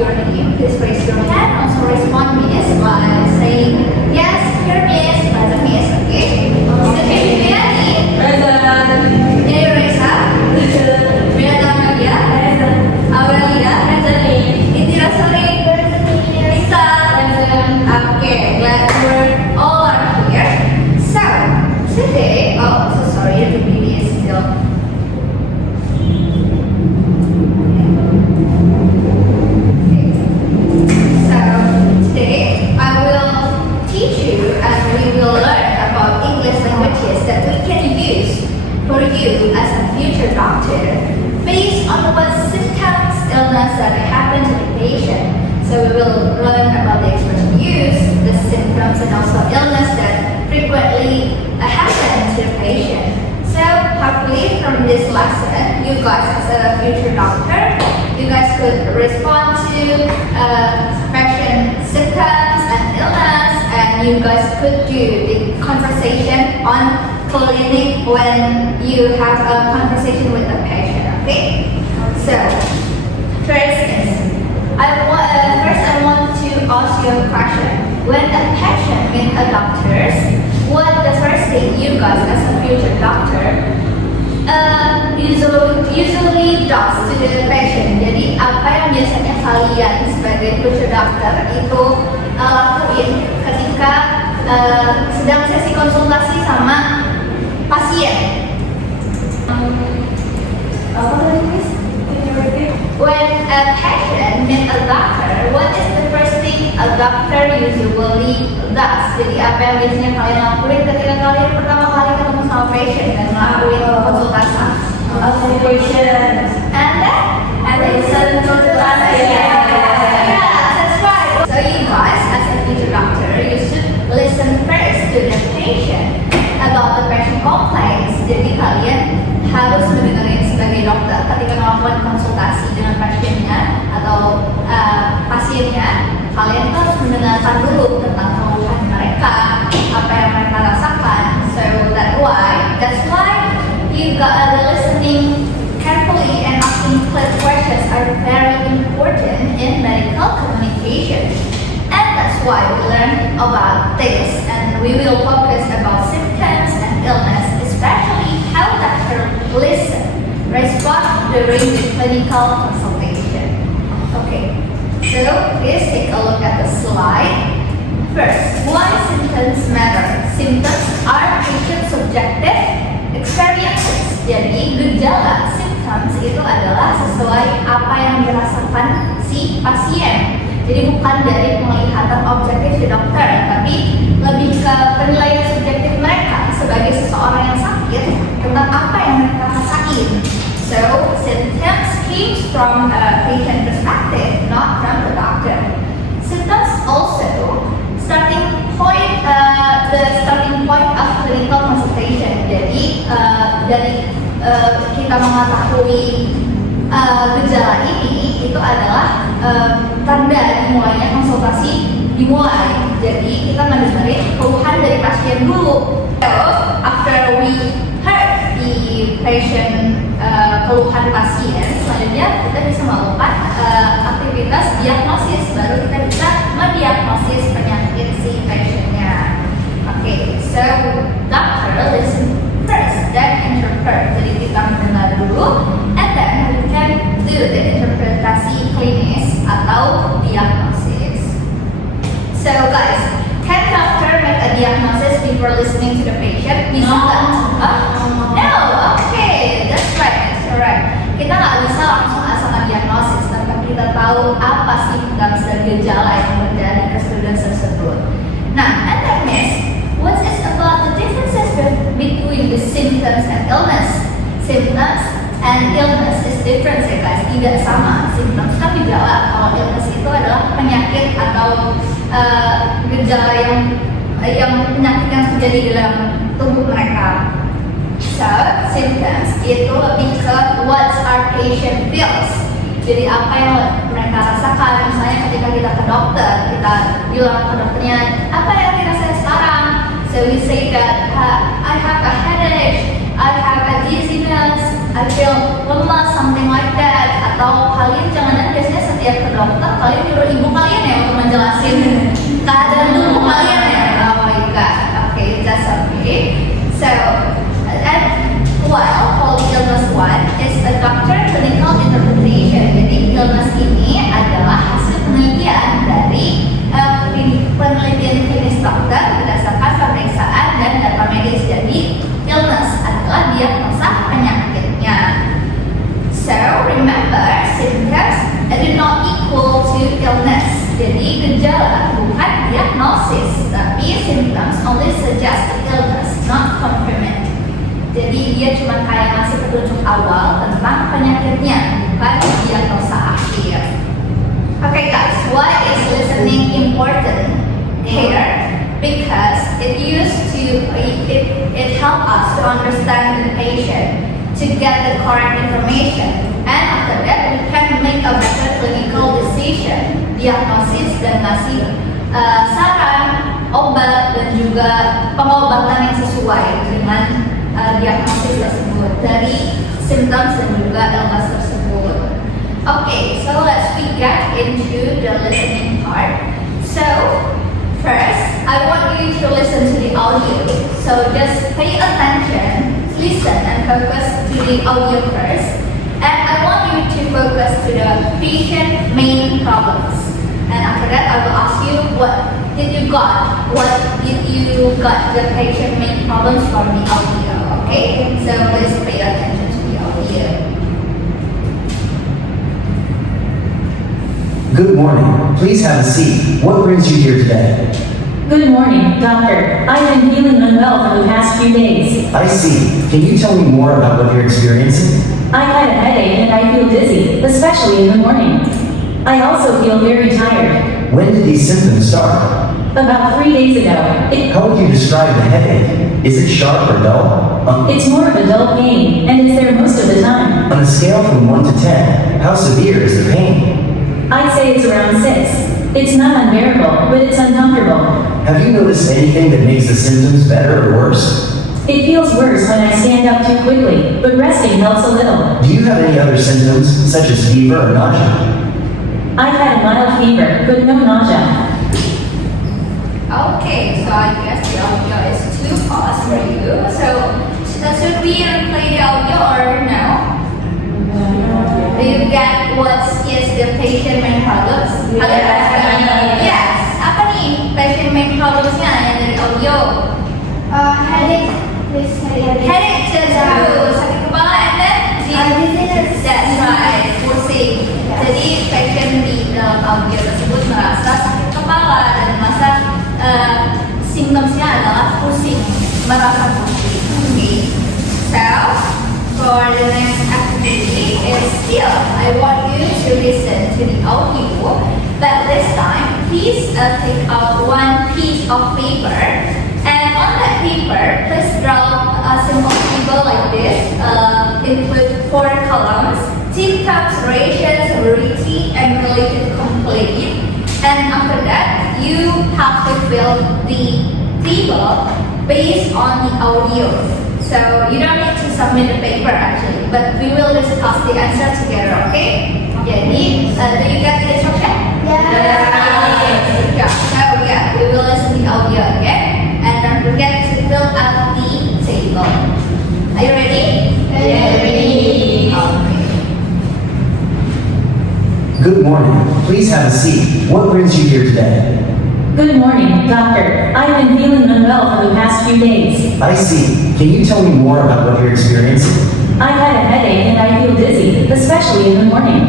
your name, please raise your hand. Also respond yes by saying yes, here miss, as a miss, okay? Steffi Viviani. Present. Yaya Reza. Miranda Maria. Present. Aurelia. Present. Indira Sari. Lisa. Okay, glad we're all are here. So, today, oh, so sorry, the baby is still. So, today I will teach you and we will learn about English languages that we can use for you as a future doctor based on what symptoms, illness that happen to the patient. So we will learn about the expression use, the symptoms, and also illness that frequently happen to the patient. So hopefully from this lesson, you guys as a future doctor, you guys could respond to patient symptoms and illness, and you guys could do the conversation on clinic when you have a conversation with the patient. Okay? So first is I want to ask you a question. When a patient meets a doctor, what the first thing you guys as a future doctor usually does to the patient? Jadi apa yang biasanya kalian sebagai future doctor itu lakuin ketika sedang sesi konsultasi sama pasien? Apa tadi Miss? When a patient meets a doctor, what is the first thing a doctor usually does? Jadi apa yang biasanya kalian lakuin ketika kalian pertama kali ketemu sama patient dan melakukan konsultasi? Observation. And listen to the patient. Yeah, that's right. So you guys, as a future doctor, you should listen first to the patient about the patient complaints. Jadi kalian harus mendengarin sebagai dokter ketika melakukan konsultasi dengan pasiennya atau pasiennya, kalian harus mendengarkan dulu tentang keluhan mereka, apa yang mereka rasakan. So that's why you got listening carefully and asking clear questions are very important in medical communication. And that's why we learn about this, and we will focus about symptoms and illness, especially how doctor listen, respond during the clinical consultation. Okay, so please take a look at the slide. First, why symptoms matter? Symptoms are patient subjective experiences. Jadi gejala symptoms itu adalah sesuai apa yang dirasakan si pasien. Jadi bukan dari penglihatan objektif si dokter, tapi lebih ke penilaian subjektif mereka sebagai seseorang yang sakit tentang apa yang mereka rasain. So symptoms came from a patient perspective, not from the doctor. Symptoms also starting point of clinical consultation. Jadi dari kita mengetahui gejala ini itu adalah tanda dimulainya konsultasi dimulai. Jadi kita mendengarin keluhan dari pasien dulu. So after we heard the patient keluhan pasien, selanjutnya kita bisa melakukan aktivitas diagnosis. Baru kita bisa mendiagnosis penyakit si pasiennya. Okay, so doctor listen first, then interpret. Jadi kita mendengar dulu, and then we can do the interpretasi klinis atau diagnosis. So guys, can doctor make a diagnosis before listening to the patient? Bisa nggak? No, okay, that's right, that's alright. Kita nggak bisa langsung asal diagnosis tanpa kita tahu apa symptoms dan gejala yang terjadi ke student tersebut. Nah, and then Miss, what is about the differences between the symptoms and illness? Symptoms and illness is different ya guys, tidak sama. Symptoms kan gejala, kalau illness itu adalah penyakit atau gejala yang penyakit yang terjadi dalam tubuh mereka. So, symptoms itu lebih ke what our patient feels. Jadi apa yang mereka rasakan, misalnya ketika kita ke dokter, kita bilang ke dokternya, apa yang dirasain sekarang? So we say that I have a headache, I have a dizziness, I feel lemas, something like that. Atau kalian jangan biasanya setiap ke dokter dokter, kalian nyuruh ibu kalian ya untuk menjelasin keadaan tubuh kalian ya. Oh my god. Okay, that's okay. So, and while illness 1 is a doctor clinical interpretation. Jadi illness ini adalah hasil penelitian dari penelitian klinis dokter berdasarkan pemeriksaan dan data medis. Jadi illness adalah diagnosa penyakitnya. So remember, symptoms do not equal to illness. Jadi gejala bukan diagnosis, tapi symptoms only suggest illness, not confirm it. Jadi dia cuma kayak ngasih petunjuk awal tentang penyakitnya, bukan diagnosa akhir. Okay guys, why is listening important here? Because it helps us to understand the patient, to get the correct information, and after that we can make a better clinical decision, diagnosis dan ngasih saran, obat dan juga pengobatan yang sesuai dengan diagnosis tersebut dari symptoms dan juga illness tersebut. Okay, so let's get into the listening part. So first, I want you to listen to the audio. So just pay attention, listen and focus to the audio first. And I want you to focus to the patient main problems. And after that, I will ask you what did you got the patient main problems from the audio. Okay, so please pay attention to the audio. Good morning. Please have a seat. What brings you here today? Good morning, doctor. I've been feeling unwell for the past few days. I see. Can you tell me more about what you're experiencing? I had a headache and I feel dizzy, especially in the morning. I also feel very tired. When did these symptoms start? About 3 days ago, How would you describe the headache? Is it sharp or dull? it's more of a dull pain and is there most of the time. On a scale from 1 to 10, how severe is the pain? I'd say it's around 6. It's not unbearable, but it's uncomfortable. Have you noticed anything that makes the symptoms better or worse? It feels worse when I stand up too quickly, but resting helps a little. Do you have any other symptoms, such as fever or nausea? I've had a mild fever, but no nausea. Okay, so I guess the audio is too fast for you. So should we replay the audio or no? Do you get what is the patient main problems? Yes. Apa nih patient main problemsnya yang dari audio? Headache, please headache. Headache just sakit kepala and then Dizziness. that's right, pusing. Jadi patient di dalam audio tersebut merasa sakit kepala dan merasa simptomsnya adalah pusing, merasa pusing. Okay. So for the next activity is still I want you to listen to the audio, but this time please take out one piece of paper. And on that paper, please draw a simple table like this. Include 4 columns: symptoms, ratios, severity, and related complaint. And after that, you have to fill the table based on the audio. So you don't need to submit the paper actually, but we will discuss the answer together. Okay? Jadi, do you get the instruction? Yeah. So yeah, we will listen to the audio again. And don't forget to fill out the table. Are you ready? Ready. Okay. Good morning. Please have a seat. What brings you here today? Good morning, doctor. I've been feeling unwell for the past few days. I see. Can you tell me more about what you're experiencing? I've had a headache and I feel dizzy, especially in the morning.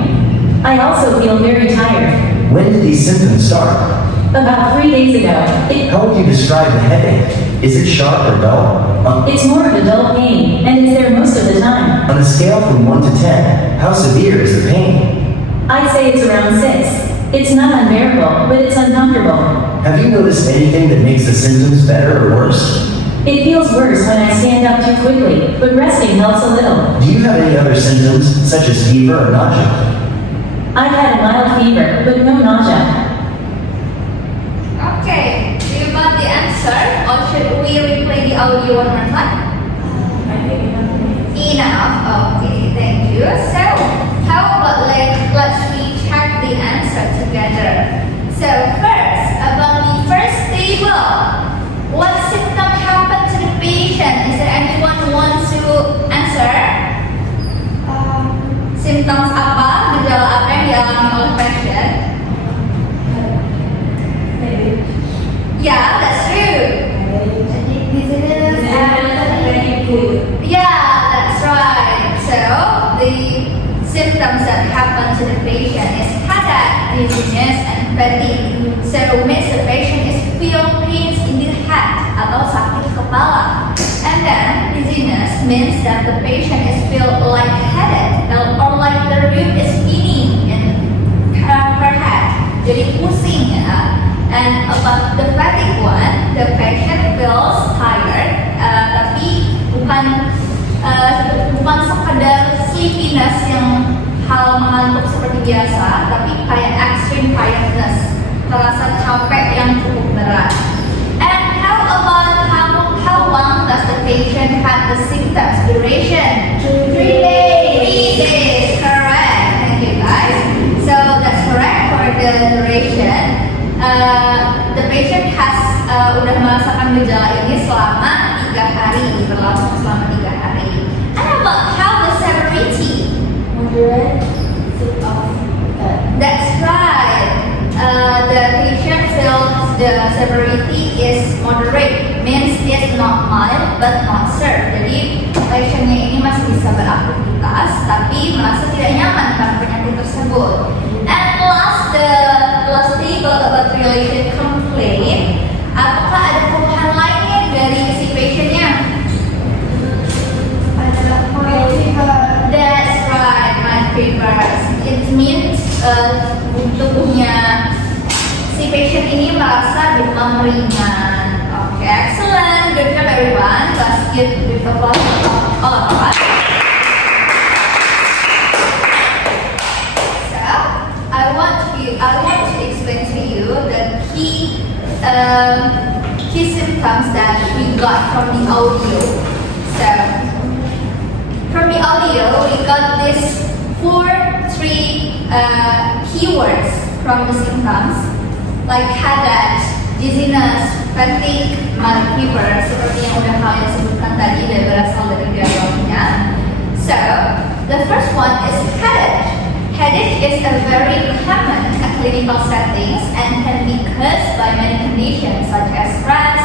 I also feel very tired. When did these symptoms start? About 3 days ago, How would you describe the headache? Is it sharp or dull? it's more of a dull pain and is there most of the time. On a scale from 1 to 10, how severe is the pain? I'd say it's around 6. It's not unbearable, but it's uncomfortable. Have you noticed anything that makes the symptoms better or worse? It feels worse when I stand up too quickly, but resting helps a little. Do you have any other symptoms, such as fever or nausea? I've had a mild fever, but no nausea. Okay. Do you got the answer, or should we replay the audio one more time? Enough. Okay. Thank you. So, how about let's we check the answer together. So first, about the first table, what symptom happened to the patient? Is there anyone who wants to answer? Symptoms apa? Gejala apa yang dialami oleh pasien? Yeah, that's true. Dizziness and fatigue. Yeah, that's right. So the symptoms that happen to the patient is headache, dizziness, and fatigue. So means the patient is feel pains in the head atau sakit kepala. And then dizziness means that the patient is feel lightheaded or like the room is spinning in her head. Jadi pusing ya. And about the fatigue one, the patient feels tired, tapi bukan sekadar sleepiness yang hal mengantuk seperti biasa, tapi kayak extreme tiredness, terasa capek yang cukup berat. And how about how long does the patient have the symptoms duration? 3 days. 3 days, correct. Thank you guys. So that's correct for the duration. The patient has udah merasakan gejala ini selama 3 hari, berlangsung selama 3 hari. And about how the severity? Moderate of That's right. The patient feels the severity is moderate, means it's not mild but not severe. Jadi patientnya ini masih bisa beraktivitas, tapi merasa tidak nyaman karena penyakit tersebut. And the last table about related complaint. Apakah ada keluhan lainnya dari si patientnya? ada mild fever. That's right, mild fever. It means tubuhnya si patient ini merasa demam ringan. Okay, excellent. Good job everyone. Let's give the applause to all of us. So, I want to explain to you the key symptoms that we got from the audio. So, from the audio, we got these three keywords from the symptoms, like headache, dizziness, fatigue, mild fever, seperti yang udah kalian sebutkan tadi dan berasal dari dialognya. So, the first one is headache. Headache is a very common clinical settings and can be caused by many conditions such as stress,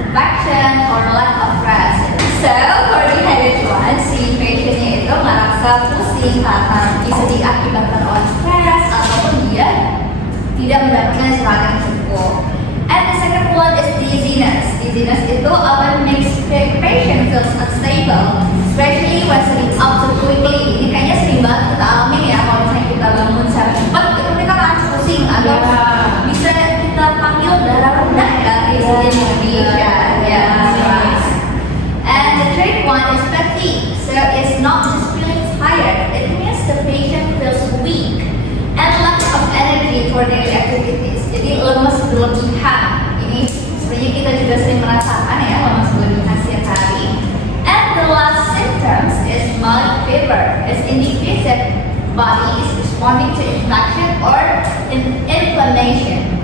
infection, or lack of rest. So, for the headache one, si patientnya itu merasa pusing karena bisa diakibatkan oleh stres ataupun dia tidak mendapatkan istirahat yang cukup. And the second one is dizziness. Dizziness itu often makes patient feels unstable, especially when sitting up too quickly. Ini kayaknya sering banget kita alami ya kalau misalnya kita bangun secara cepat, itu kita kan pusing atau bisa kita panggil darah rendah ya di Indonesia. Yes. And the third one is fatigue. So it's not just feeling tired. It means the patient feels weak and lack of energy for daily activities. Jadi lemas berlebihan. Ini sebenarnya kita juga sering merasakan ya lemas berlebihan setiap hari. And the last symptoms is mild fever. It indicates that body is responding to infection or inflammation.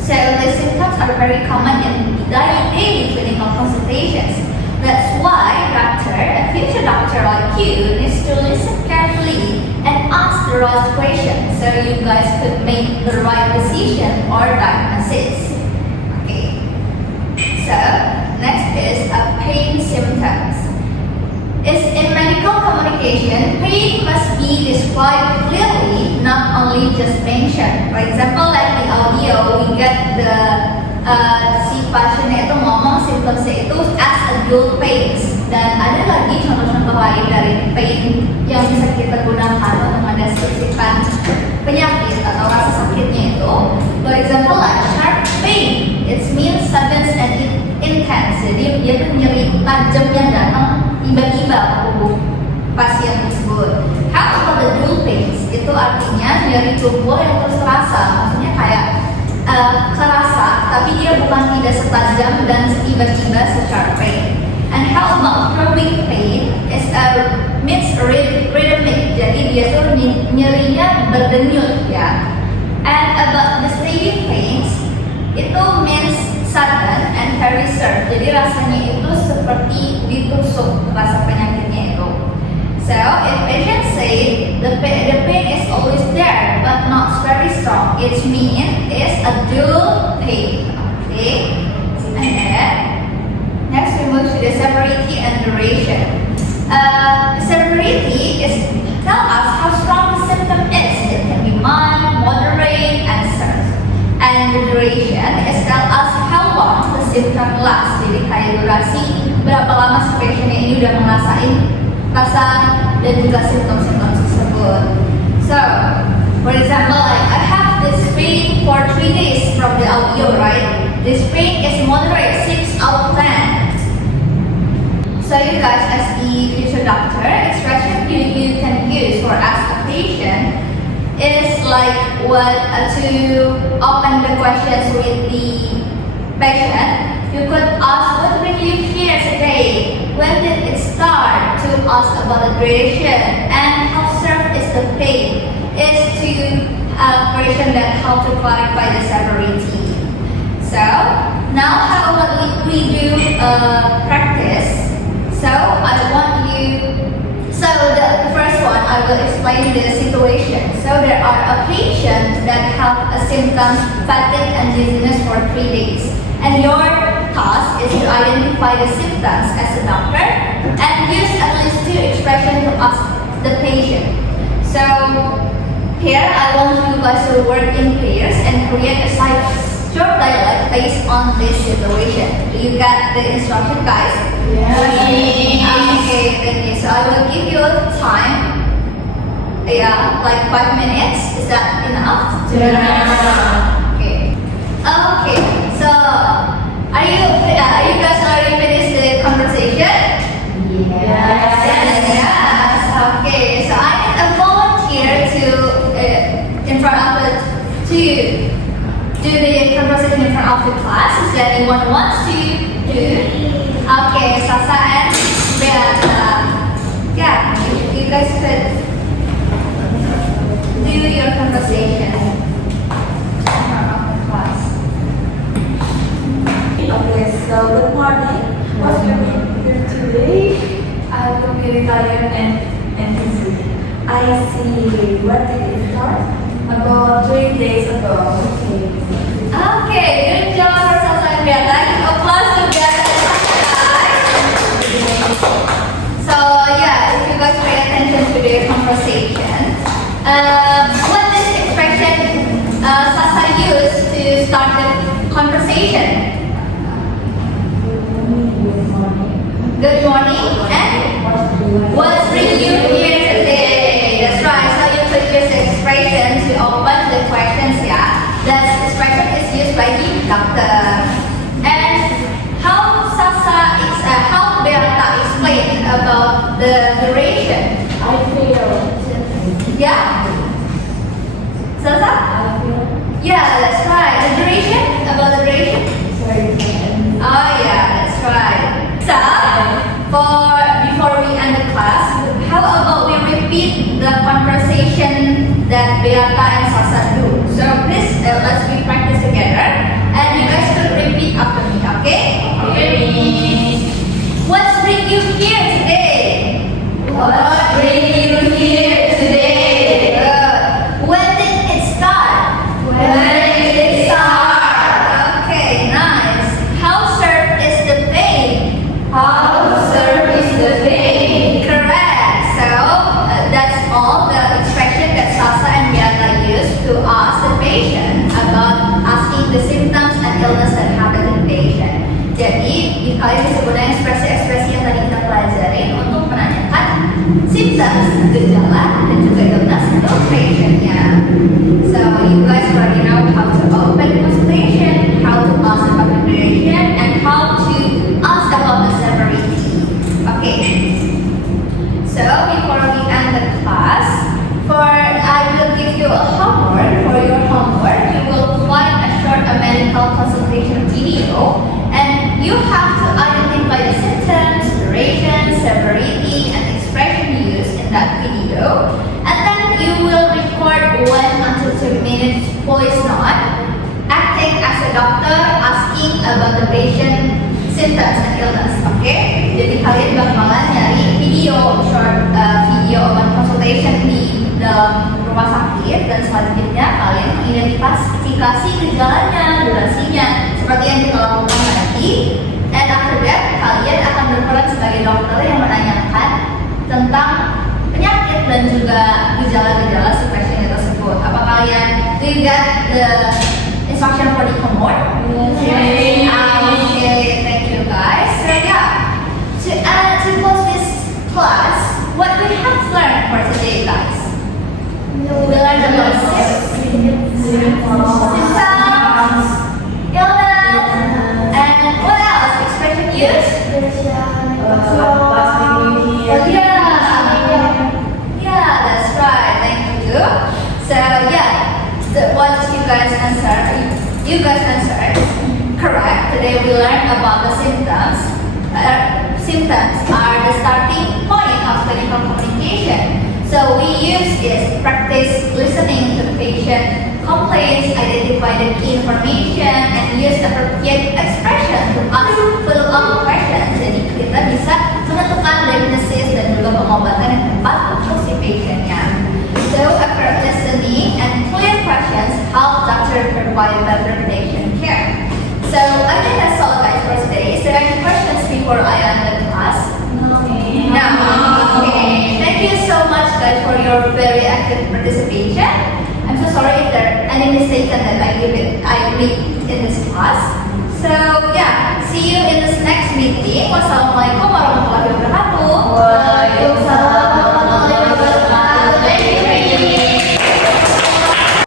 So the symptoms are very common in daily clinical consultations. That's why a future doctor like you needs to listen carefully and ask the right questions so you guys could make the right decision or diagnosis. Okay. So next is pain symptoms. In medical communication, pain must be described clearly, not only just mentioned. For example, like the audio, we get the si pasiennya itu ngomong symptomsnya itu as a dual pains. Dan ada lagi contoh-contoh lain dari pain yang bisa kita gunakan untuk mendeskripsikan penyakit atau rasa sakitnya itu. For example, like sharp pain, it means sudden and intense. Jadi dia tuh nyeri tajam yang datang tiba-tiba ke tubuh pasien tersebut. How about the dual pains? Itu artinya nyeri tubuh yang terus terasa, maksudnya kayak kerasa, tapi dia bukan tidak setajam dan tiba-tiba se-sharp pain. And how about chronic pain? It's means rhythmic, jadi dia tuh nyerinya berdenyut ya. And about the steady pains, itu means sudden and very sharp. Jadi rasanya itu seperti ditusuk rasa penyakitnya itu. So if patient say the pain is always there but not very strong, it means it's a dull pain. Okay. And then next we move to the severity and duration. Severity is tell us how strong the symptom is. It can be mild, moderate, and severe. And the duration is tell us how long the symptom lasts. Jadi kayak durasi berapa lama si patientnya ini udah ngerasain rasa dan juga simptom-simptom tersebut. So, for example, like I have this pain for 3 days from the audio, right? This pain is moderate, 6 out of 10. So you guys, as the future doctor, expression you can use for ask a patient is like what to open the questions with the patient. You could ask, what bring you here today? When did it start? To ask about the duration and how severe is the pain. Is to question that how to clarify the severity. So now how about we do practice? So I want you. So the first one I will explain the situation. So there are a patient that have a symptom fatigue and dizziness for 3 days, and your task is to identify the symptoms as a doctor and use at least 2 expressions to ask the patient. So here I want you guys to work in pairs and create a short dialogue based on this situation. Do you get the instruction, guys? Yes. Okay, thank you. So I will give you time. Yeah, like 5 minutes. Is that enough? Okay. Okay. So are you guys already finished the conversation? Yes. Okay. So I need a volunteer to in front of the to do the conversation in front of the class. Is there anyone who wants to do? Okay, Sasa and Beata. Yeah, you guys could do your conversation in front of the class. Okay, so good morning. What's your name here today? I will be tired and dizzy. I see. When did it start? About 3 days ago. Okay. Okay, good job for Sasa and Beata. Give applause to Beata and Sasa, guys. So yeah, if you guys pay attention to their conversation, what this expression Sasa used to start the conversation? Good morning and what's bringing you here today? That's right. So you could use the expression to open the questions. Yeah, that expression is used by the doctor. And how how Beata explained about the duration? I feel. Yeah. Sasa? I feel. Yeah, that's right. The duration? About the duration? Sorry. Oh yeah, that's right. So, before we end the class, how about we repeat the conversation that Beata and Sasa do? So please, let's we practice together, and you guys could repeat after me, okay? Okay. What's bring you here today? What bring you here today? Good. When did it start? When did it start? Okay, nice. How severe is the pain? How severe is the pain? Correct. So that's all the expression that Sasa and Beata use to ask the patient about asking the symptoms and illness that happen in the patient. Jadi, kalian bisa gunakan ekspresi-ekspresi yang tadi kita pelajari untuk menanyakan symptoms, gejala, dan juga illness untuk patientnya. So, you guys already know how to open consultation, how to ask about the duration, and how to ask about the severity. Okay. So, before we end the class, I will give you a homework. For your homework, you will find a short medical consultation video, and you have to identify the symptoms, duration, severity, and expression used in that video. And then you will record 1 until 2 minutes for doctor asking about the patient symptoms and illness. Oke, jadi kalian bakalan nyari video short video about consultation di dalam rumah sakit dan selanjutnya kalian mengidentifikasi gejalanya, durasinya seperti yang kita lakukan tadi. And after that, kalian akan berperan sebagai dokter yang menanyakan tentang penyakit dan juga gejala-gejala si pasien tersebut. Apa kalian do you get the instruction for the homework? Yes. Okay, thank you guys. So yeah, to close this class, what we have learned for today, guys? We learned about symptoms, illness, and what else? Expression use? Yeah, that's right. Thank you. So yeah, what you guys answered, correct. Today we learned about the symptoms. Symptoms are the starting point of clinical communication. So we use this practice listening to patient complaints, identify the key information, and use appropriate expression to ask follow-up questions. Jadi kita bisa menentukan diagnosis dan juga pengobatan yang tepat untuk si patientnya. So accurate listening and clear questions help doctor provide better patient care. So I think that's all guys for today. Is there any questions before I end the class? No. Okay. Thank you so much guys for your very active participation. I'm so sorry if there are any mistakes that I made in this class. So yeah, see you in this next meeting. Wassalamualaikum